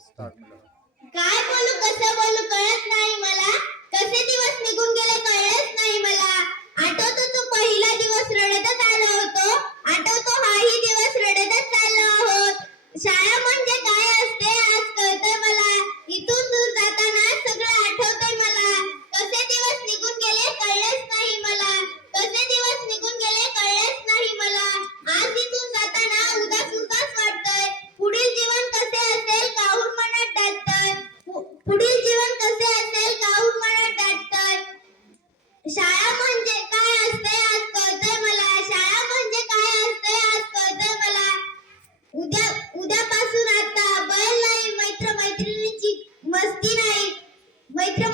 काय बोलू कसं बोलू कळत नाही मला. कसे दिवस निघून गेले कळलंच नाही मला. आठवतो तो पहिला दिवस रडतच आलो होतो. आठवतो हाही दिवस रडतच चाललो आहोत. शाळा म्हणजे काय असते आज कळतंय मला. इथून दूर जाताना सगळं आठवतंय मला. कसे दिवस निघून गेले कळलंच नाही मला. कसे दिवस निघून गेले कळलंच नाही मला. आज इथून जाताना उदास उदास वाटतंय. पुढील जीवन कसे असेल काहून मनात दाटतंय. पुढील जीवन कसे असेल काहून मनात दाटतंय. शाळा म्हणजे काय असते आज कळतंय मला. शाळा म्हणजे काय असते आज कळतंय मला. उद्यापासून आता बैल नाही, मैत्र मैत्रिणीची मस्ती नाही. मैत्र